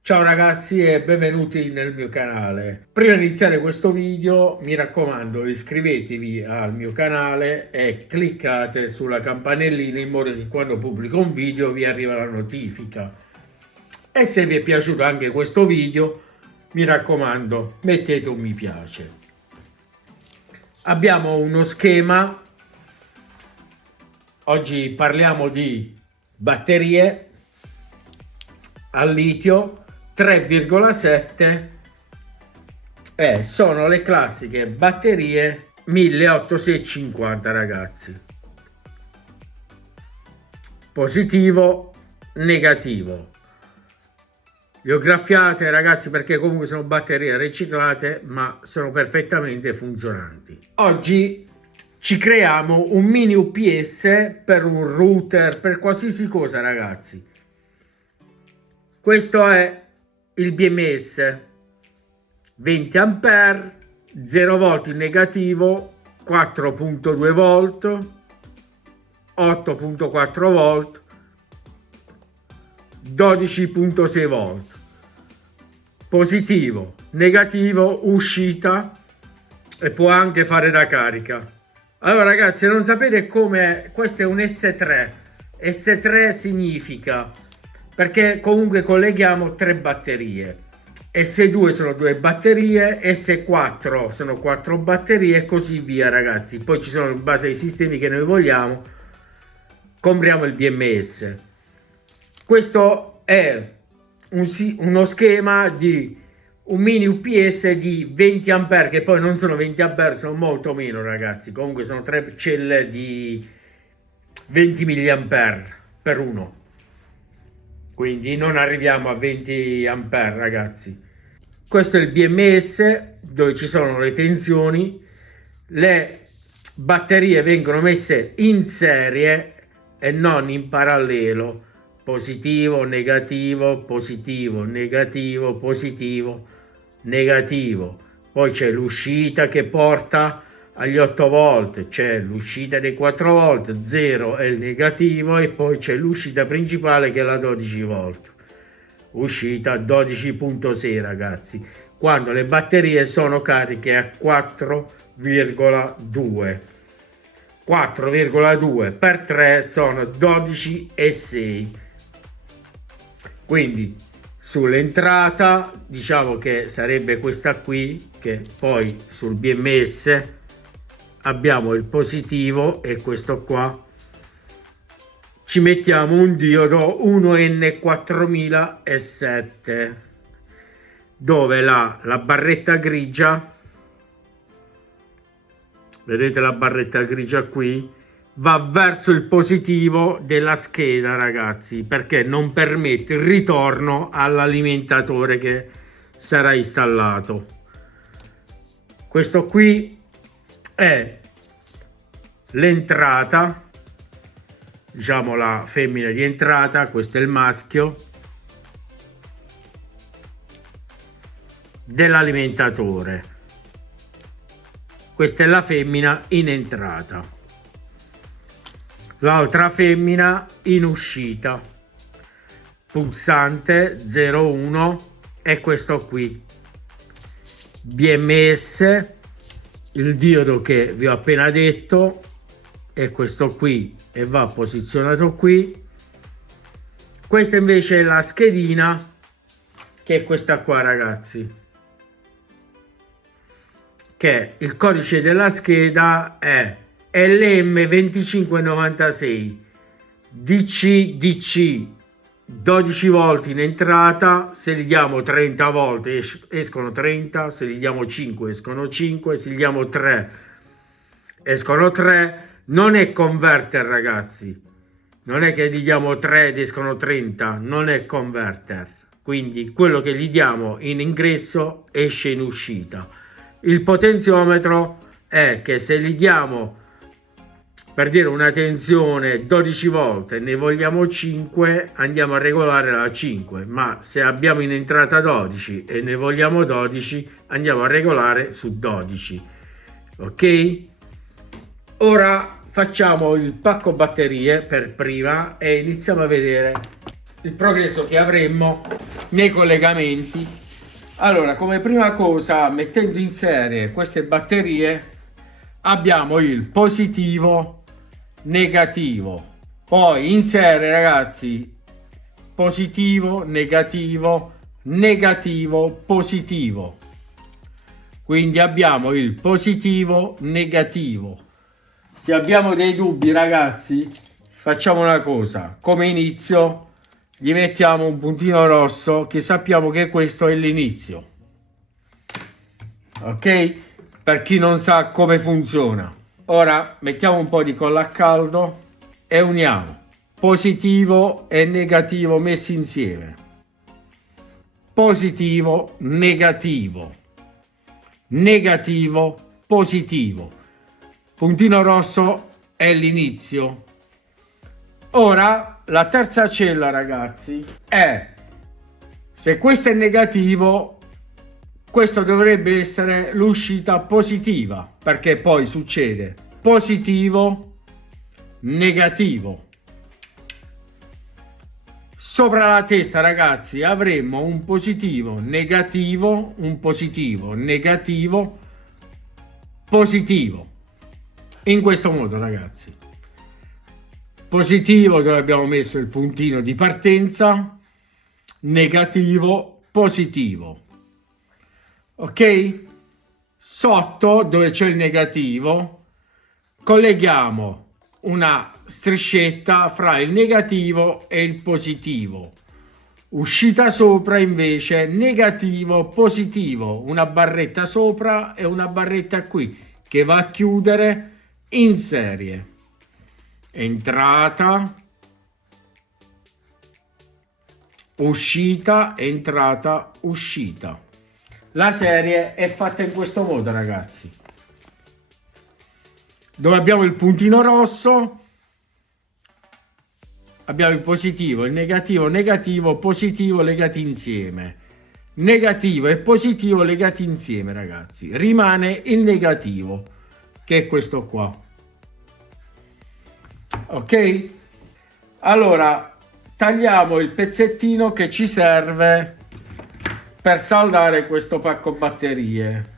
Ciao ragazzi e benvenuti nel mio canale. Prima di iniziare questo video mi raccomando, iscrivetevi al mio canale e cliccate sulla campanellina in modo che quando pubblico un video vi arriva la notifica. E se vi è piaciuto anche questo video, mi raccomando, mettete un mi piace. Abbiamo uno schema. Oggi parliamo di batterie al litio 3,7 e sono le classiche batterie 18650 ragazzi. Positivo, negativo. Le ho graffiate ragazzi perché comunque sono batterie riciclate ma sono perfettamente funzionanti. Oggi ci creiamo un mini UPS per un router, per qualsiasi cosa ragazzi. Questo è il BMS 20 A, 0 volt in negativo, 4.2 volt, 8.4 volt, 12.6 volt. Positivo, negativo, uscita e può anche fare da carica. Allora ragazzi, se non sapete come, questo è un S3. S3 significa, perché comunque colleghiamo 3 batterie. S2 sono 2 batterie, S4 sono 4 batterie e così via ragazzi. Poi ci sono in base ai sistemi che noi vogliamo, compriamo il BMS. Questo è uno schema di un mini UPS di 20 A, che poi non sono 20 A, sono molto meno ragazzi. Comunque sono 3 celle di 20 mA per uno. Quindi non arriviamo a 20 A ragazzi. Questo è il BMS dove ci sono le tensioni. Le batterie vengono messe in serie e non in parallelo. Positivo, negativo, positivo, negativo, positivo, negativo. Poi c'è l'uscita che porta agli 8 volt, c'è l'uscita dei 4 volt, 0 è il negativo, e poi c'è l'uscita principale che è la 12 volt. Uscita 12.6 ragazzi, quando le batterie sono cariche a 4,2. 4,2 per 3 sono 12,6. Quindi sull'entrata diciamo che sarebbe questa qui, che poi sul BMS abbiamo il positivo e questo qua. Ci mettiamo un diodo 1N4007 dove la barretta grigia, vedete la barretta grigia qui, va verso il positivo della scheda ragazzi, perché non permette il ritorno all'alimentatore che sarà installato. Questo qui è l'entrata, diciamo la femmina di entrata, questo è il maschio dell'alimentatore, questa è la femmina in entrata, l'altra femmina in uscita, pulsante 01 è questo qui, BMS, il diodo che vi ho appena detto è questo qui e va posizionato qui. Questa invece è la schedina, che è questa qua ragazzi, che il codice della scheda è LM2596 DC 12 volt in entrata. Se gli diamo 30 volt escono 30, se gli diamo 5 escono 5, se gli diamo 3 escono 3. Non è converter ragazzi, non è che gli diamo 3 ed escono 30, non è converter. Quindi quello che gli diamo in ingresso esce in uscita. Il potenziometro è che se gli diamo, per dire, una tensione 12 volt e ne vogliamo 5, andiamo a regolare la 5, ma se abbiamo in entrata 12 e ne vogliamo 12, andiamo a regolare su 12. Ok? Ora facciamo il pacco batterie per prima e iniziamo a vedere il progresso che avremmo nei collegamenti. Allora, come prima cosa, mettendo in serie queste batterie, abbiamo il positivo, negativo. Poi in serie, ragazzi, positivo, negativo, negativo, positivo. Quindi abbiamo il positivo, negativo. Se abbiamo dei dubbi, ragazzi, facciamo una cosa. Come inizio gli mettiamo un puntino rosso, che sappiamo che questo è l'inizio, ok? Per chi non sa come funziona. Ora mettiamo un po' di colla a caldo e uniamo positivo e negativo messi insieme. Positivo, negativo, negativo, positivo. Puntino rosso è l'inizio. Ora la terza cella, ragazzi, è, se questo è negativo, questo dovrebbe essere l'uscita positiva, perché poi succede positivo, negativo. Sopra la testa, ragazzi, avremo un positivo, negativo, un positivo, negativo, positivo. In questo modo, ragazzi. Positivo dove abbiamo messo il puntino di partenza, negativo, positivo. Ok? Sotto dove c'è il negativo colleghiamo una striscetta fra il negativo e il positivo. Uscita sopra invece negativo, positivo, una barretta sopra e una barretta qui che va a chiudere in serie. Entrata, uscita, entrata, uscita. La serie è fatta in questo modo, ragazzi. Dove abbiamo il puntino rosso, abbiamo il positivo, il negativo, negativo, positivo legati insieme. Negativo e positivo legati insieme, ragazzi. Rimane il negativo, che è questo qua. Ok? Allora tagliamo il pezzettino che ci serve per saldare questo pacco batterie.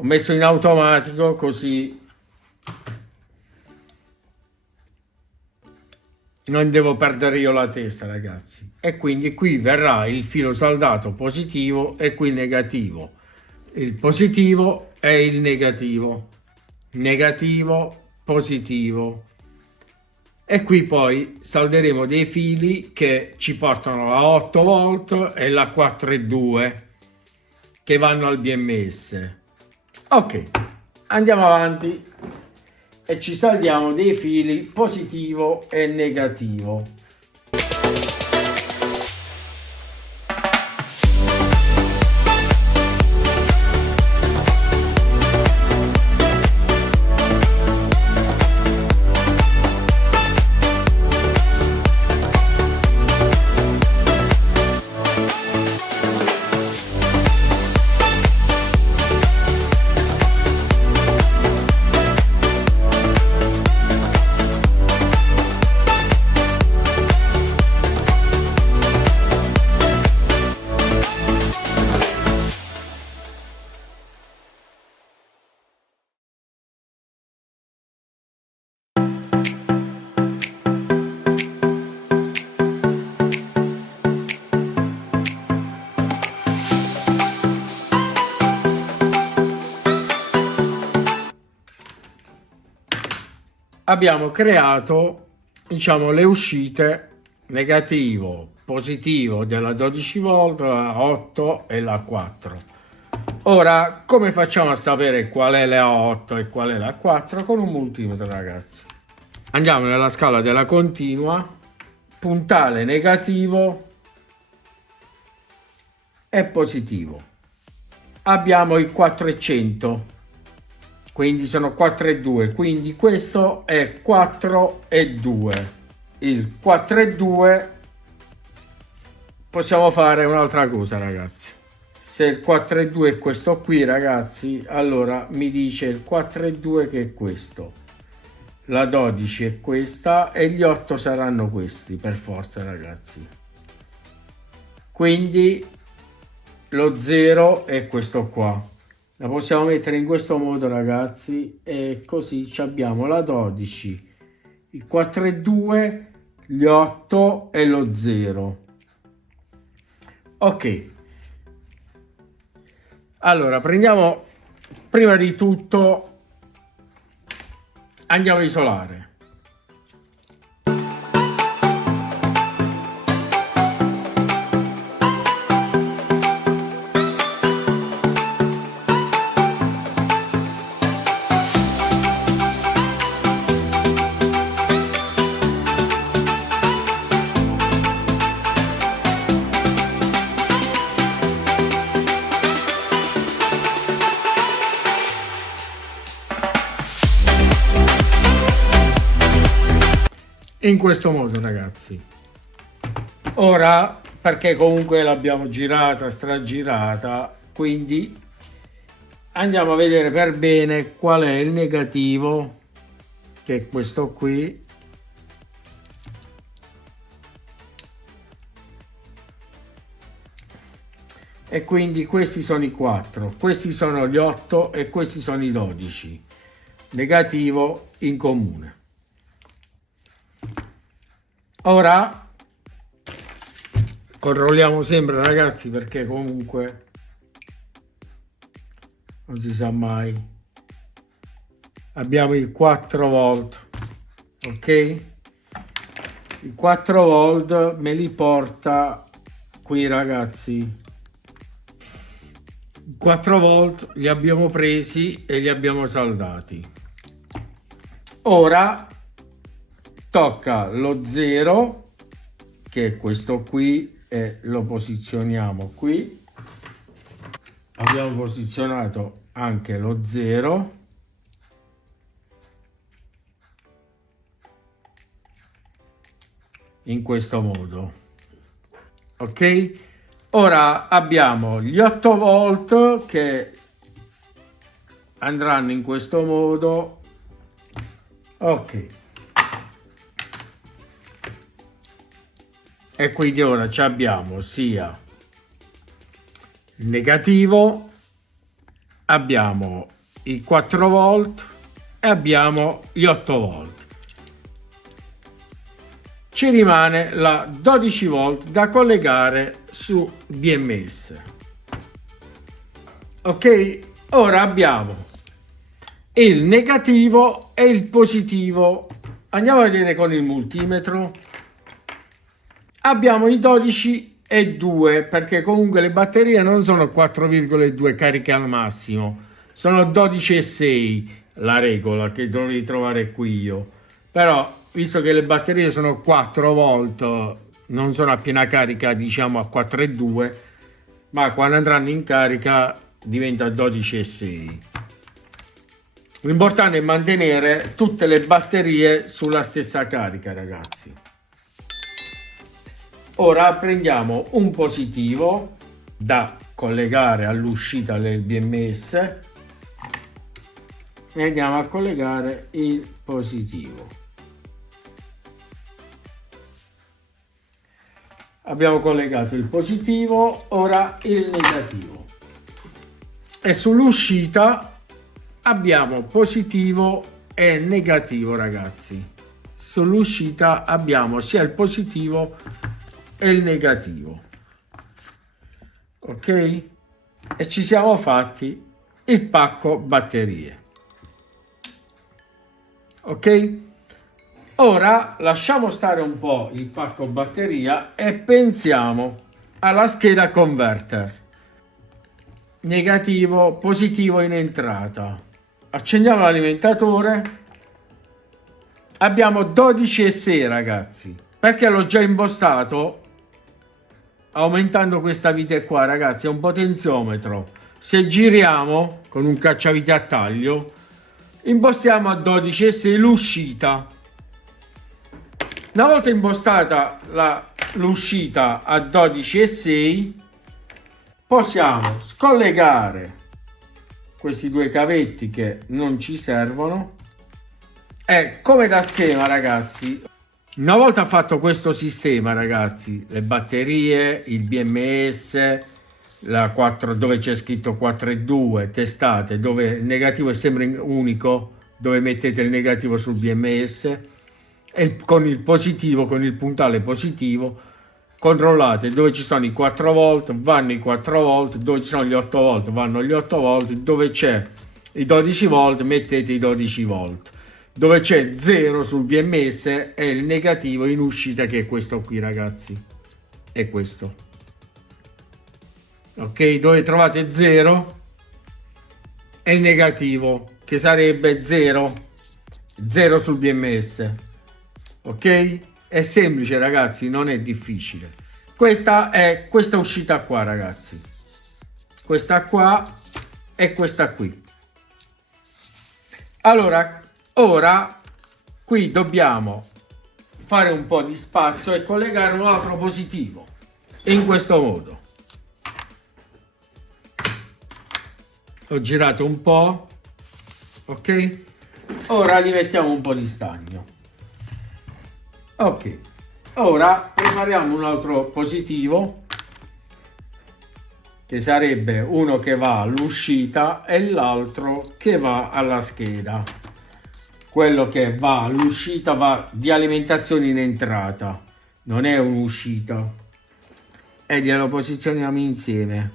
Ho messo in automatico così non devo perdere io la testa, ragazzi. E quindi qui verrà il filo saldato positivo e qui negativo. Il positivo e il negativo. Negativo, positivo. E qui poi salderemo dei fili che ci portano la 8 volt e la 4,2 che vanno al BMS. Ok, andiamo avanti. E ci saldiamo dei fili positivo e negativo. Abbiamo creato, diciamo, le uscite negativo, positivo della 12 volt, la 8 e la 4. Ora, come facciamo a sapere qual è la 8 e qual è la 4? Con un multimetro, ragazzi. Andiamo nella scala della continua, puntale negativo e positivo. Abbiamo il 400. Quindi sono 4,2, quindi questo è 4,2. Il 4,2 possiamo fare un'altra cosa, ragazzi. Se il 4,2 è questo qui, ragazzi, allora mi dice il 4,2 che è questo, la 12 è questa e gli 8 saranno questi per forza, ragazzi. Quindi lo 0 è questo qua. La possiamo mettere in questo modo, ragazzi, e così abbiamo la 12, il 4,2, gli 8 e lo 0. Ok. Allora, prendiamo, prima di tutto, andiamo a isolare. In questo modo, ragazzi. Ora, perché comunque l'abbiamo girata, stragirata, quindi andiamo a vedere per bene qual è il negativo, che è questo qui. E quindi questi sono i 4, questi sono gli 8 e questi sono i 12. Negativo in comune. Ora controlliamo sempre, ragazzi, perché comunque non si sa mai. Abbiamo il 4 volt, ok? I 4 volt me li porta qui, ragazzi. 4 volt li abbiamo presi e li abbiamo saldati. Ora tocca lo 0, che è questo qui, e lo posizioniamo qui. Abbiamo posizionato anche lo 0. In questo modo, ok? Ora abbiamo gli 8 volt che andranno in questo modo, ok? E quindi ora ci abbiamo sia il negativo, abbiamo i 4 volt e abbiamo gli 8 volt. Ci rimane la 12 volt da collegare su BMS. Ok, ora abbiamo il negativo e il positivo. Andiamo a vedere con il multimetro. Abbiamo i 12 e 2, perché comunque le batterie non sono 4,2 cariche al massimo, sono 12 e 6 la regola che dovrei trovare qui io. Però visto che le batterie sono 4 volt, non sono a piena carica, diciamo a 4,2, ma quando andranno in carica diventa 12 e 6. L'importante è mantenere tutte le batterie sulla stessa carica, ragazzi. Ora prendiamo un positivo da collegare all'uscita del BMS e andiamo a collegare il positivo. Abbiamo collegato il positivo, ora il negativo. E sull'uscita abbiamo positivo e negativo, ragazzi. Sull'uscita abbiamo sia il positivo e il negativo, ok? E ci siamo fatti il pacco batterie, ok? Ora lasciamo stare un po' il pacco batteria e pensiamo alla scheda converter. Negativo, positivo in entrata. Accendiamo l'alimentatore. Abbiamo 12 e 6, ragazzi, perché l'ho già impostato aumentando questa vite qua, ragazzi. È un potenziometro. Se giriamo con un cacciavite a taglio, impostiamo a 12 e 6 l'uscita. Una volta impostata la l'uscita a 12,6, possiamo scollegare questi due cavetti che non ci servono e come da schema, ragazzi, una volta fatto questo sistema, ragazzi, le batterie, il BMS, la 4, dove c'è scritto 4,2, testate, dove il negativo è sempre unico, dove mettete il negativo sul BMS, e con il positivo, con il puntale positivo, controllate dove ci sono i 4 volt, vanno i 4 volt, dove ci sono gli 8 volt, vanno gli 8 volt, dove c'è i 12 volt, mettete i 12 volt. Dove c'è 0 sul BMS è il negativo in uscita, che è questo qui, ragazzi, è questo, ok? Dove trovate 0 è il negativo, che sarebbe 0 sul BMS, ok? È semplice, ragazzi, non è difficile. Questa è questa uscita qua, ragazzi, questa qua e questa qui. Allora, ora qui dobbiamo fare un po' di spazio e collegare un altro positivo in questo modo. Ho girato un po', ok? Ora li mettiamo un po' di stagno. Ok, ora prepariamo un altro positivo, che sarebbe uno che va all'uscita e l'altro che va alla scheda. Quello che va all'uscita va di alimentazione in entrata, non è un'uscita, e glielo posizioniamo insieme.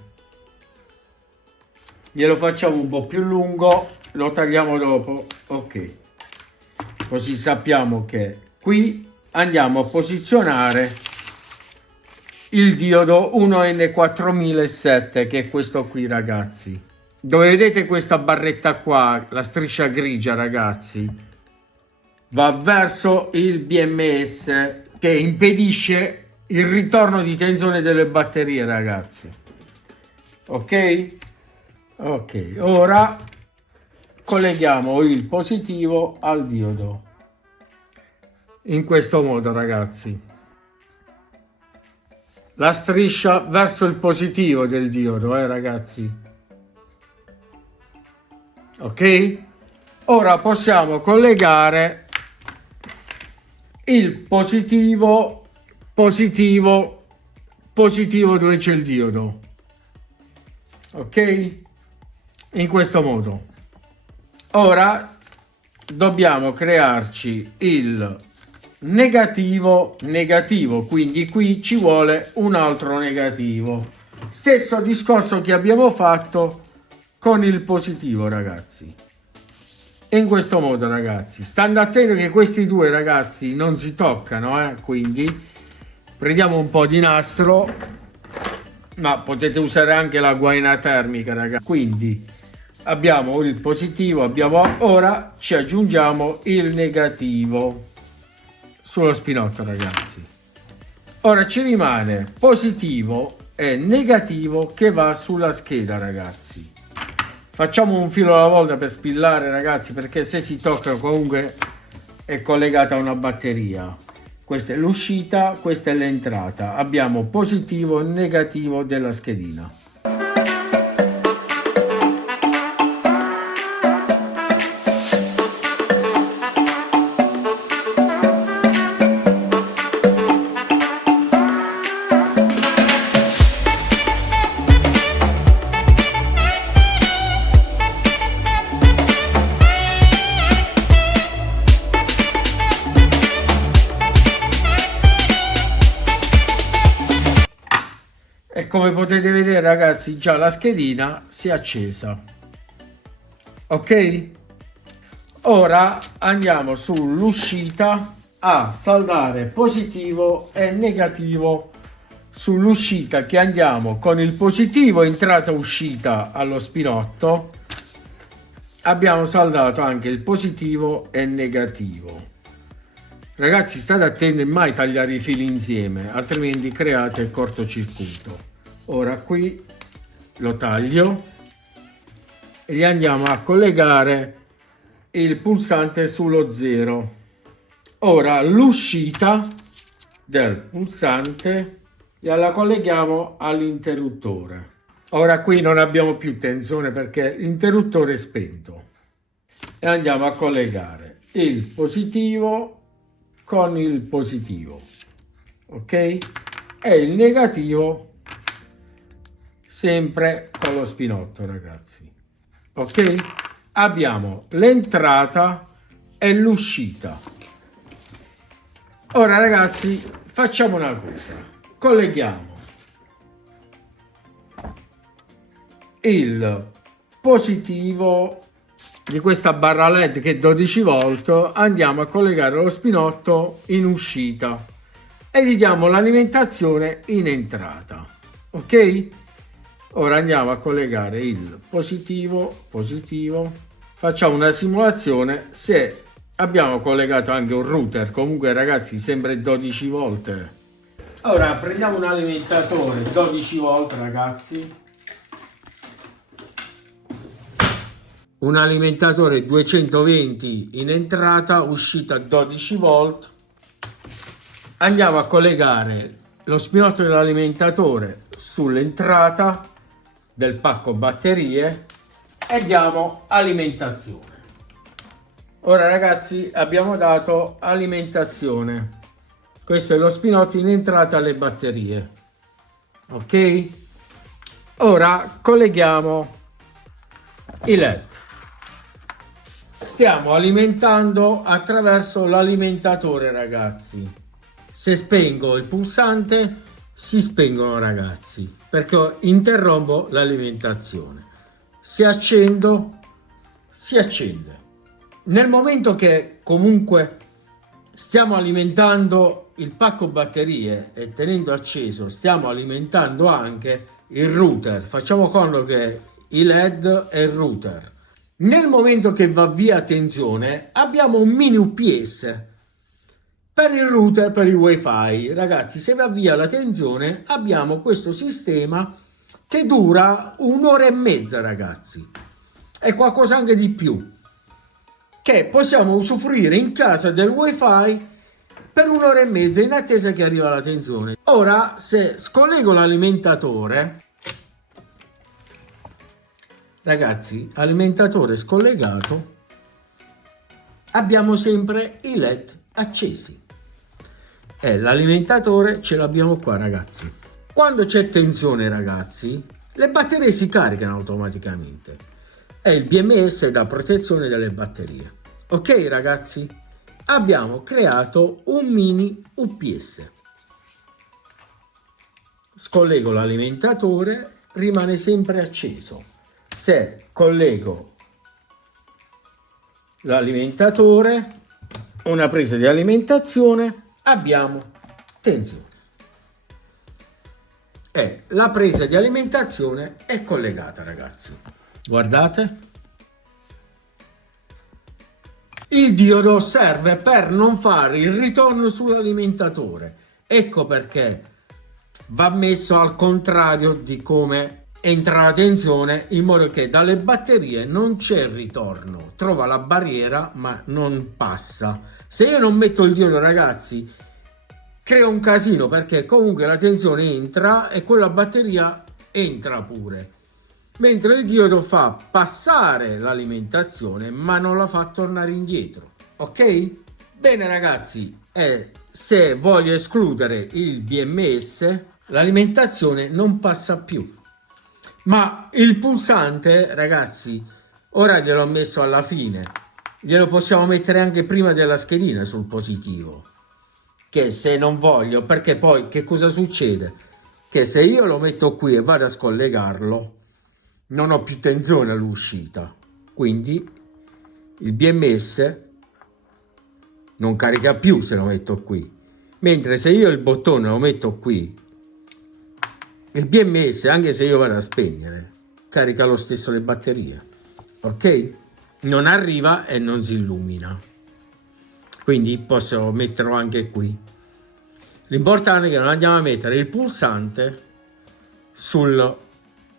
Glielo facciamo un po' più lungo, lo tagliamo dopo, ok, così sappiamo che qui andiamo a posizionare il diodo 1N4007, che è questo qui, ragazzi. Dove vedete questa barretta qua, la striscia grigia, ragazzi, va verso il BMS, che impedisce il ritorno di tensione delle batterie, ragazzi. Ok? Ok, ora colleghiamo il positivo al diodo in questo modo, ragazzi. La striscia verso il positivo del diodo, ragazzi. Ok? Ora possiamo collegare il positivo dove c'è il diodo. Ok? In questo modo. Ora dobbiamo crearci il negativo, quindi qui ci vuole un altro negativo. Stesso discorso che abbiamo fatto con il positivo, ragazzi. In questo modo, ragazzi, stando attenti che questi due, ragazzi, non si toccano, quindi prendiamo un po' di nastro, ma potete usare anche la guaina termica, ragazzi. Quindi abbiamo il positivo, ora ci aggiungiamo il negativo sullo spinotto, ragazzi. Ora ci rimane positivo e negativo che va sulla scheda, ragazzi. Facciamo un filo alla volta per spillare, ragazzi, perché se si tocca comunque è collegata a una batteria. Questa è l'uscita, questa è l'entrata. Abbiamo positivo e negativo della schedina. E come potete vedere, ragazzi, già la schedina si è accesa. Ok? Ora andiamo sull'uscita a saldare positivo e negativo sull'uscita, che andiamo con il positivo entrata uscita allo spinotto. Abbiamo saldato anche il positivo e negativo. Ragazzi, state attenti a mai tagliare i fili insieme, altrimenti create il cortocircuito. Ora qui lo taglio e gli andiamo a collegare il pulsante sullo 0. Ora l'uscita del pulsante e la colleghiamo all'interruttore. Ora qui non abbiamo più tensione perché l'interruttore è spento e andiamo a collegare il positivo con il positivo, ok? E il negativo sempre con lo spinotto, ragazzi, ok? Abbiamo l'entrata e l'uscita. Ora ragazzi facciamo una cosa, colleghiamo il positivo di questa barra LED che è 12 volt, andiamo a collegare lo spinotto in uscita e gli diamo l'alimentazione in entrata, ok? Ora andiamo a collegare il positivo, facciamo una simulazione se abbiamo collegato anche un router, comunque ragazzi sempre 12 volt. Ora prendiamo un alimentatore 12 volt ragazzi, un alimentatore 220 in entrata, uscita 12 volt, andiamo a collegare lo spinotto dell'alimentatore sull'entrata del pacco batterie e diamo alimentazione. Ora ragazzi abbiamo dato alimentazione, questo è lo spinotto in entrata alle batterie, ok? Ora colleghiamo i LED, stiamo alimentando attraverso l'alimentatore ragazzi. Se spengo il pulsante si spengono ragazzi perché interrompo l'alimentazione, se accendo si accende. Nel momento che comunque stiamo alimentando il pacco batterie e tenendo acceso stiamo alimentando anche il router, facciamo conto che i LED e il router. Nel momento che va via tensione abbiamo un mini UPS per il router, per il wifi. Ragazzi, se va via la tensione abbiamo questo sistema che dura un'ora e mezza ragazzi, e qualcosa anche di più, che possiamo usufruire in casa del wifi per un'ora e mezza in attesa che arriva la tensione. Ora se scollego l'alimentatore ragazzi, alimentatore scollegato, abbiamo sempre i LED accesi e l'alimentatore ce l'abbiamo qua ragazzi. Quando c'è tensione ragazzi le batterie si caricano automaticamente e il BMS è da protezione delle batterie, ok ragazzi? Abbiamo creato un mini UPS, scollego l'alimentatore, rimane sempre acceso. Se collego l'alimentatore, una presa di alimentazione, abbiamo tensione e la presa di alimentazione è collegata ragazzi, guardate, il diodo serve per non fare il ritorno sull'alimentatore, ecco perché va messo al contrario di come entra la tensione, in modo che dalle batterie non c'è ritorno, trova la barriera ma non passa. Se io non metto il diodo ragazzi crea un casino perché comunque la tensione entra e quella batteria entra pure, mentre il diodo fa passare l'alimentazione ma non la fa tornare indietro, ok? Bene ragazzi, e se voglio escludere il BMS l'alimentazione non passa più. Ma il pulsante ragazzi ora gliel'ho messo alla fine, glielo possiamo mettere anche prima della schedina sul positivo, che se non voglio, perché poi che cosa succede? Che se io lo metto qui e vado a scollegarlo non ho più tensione all'uscita, quindi il BMS non carica più se lo metto qui, mentre se io il bottone lo metto qui il BMS, anche se io vado a spegnere, carica lo stesso le batterie, ok? Non arriva e non si illumina, quindi posso metterlo anche qui. L'importante è che non andiamo a mettere il pulsante sul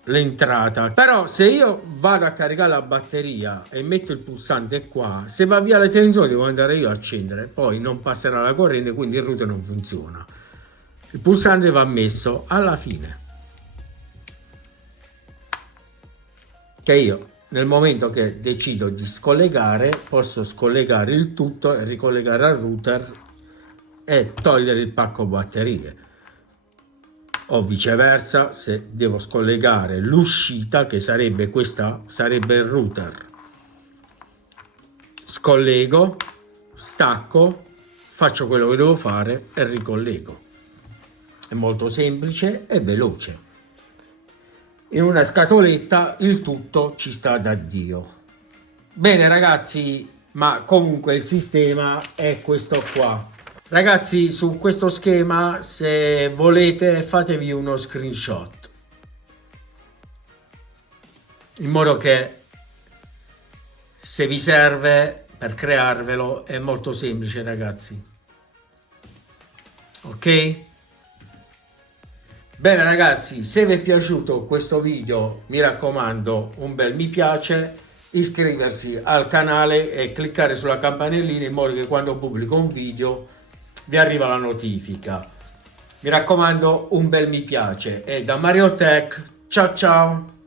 l'entrata. Però se io vado a caricare la batteria e metto il pulsante qua, se va via la tensione devo andare io a accendere, poi non passerà la corrente, quindi il router non funziona. Il pulsante va messo alla fine, che io nel momento che decido di scollegare posso scollegare il tutto e ricollegare al router e togliere il pacco batterie, o viceversa. Se devo scollegare l'uscita, che sarebbe questa, sarebbe il router, scollego, stacco, faccio quello che devo fare e ricollego. È molto semplice e veloce. In una scatoletta il tutto ci sta da Dio. Bene ragazzi, ma comunque il sistema è questo qua. Ragazzi, su questo schema, se volete, fatevi uno screenshot, in modo che se vi serve per crearvelo è molto semplice, ragazzi. Ok? Bene ragazzi, se vi è piaciuto questo video, mi raccomando, un bel mi piace, iscriversi al canale e cliccare sulla campanellina in modo che quando pubblico un video vi arriva la notifica. Mi raccomando, un bel mi piace. E da Mario Tech, ciao ciao!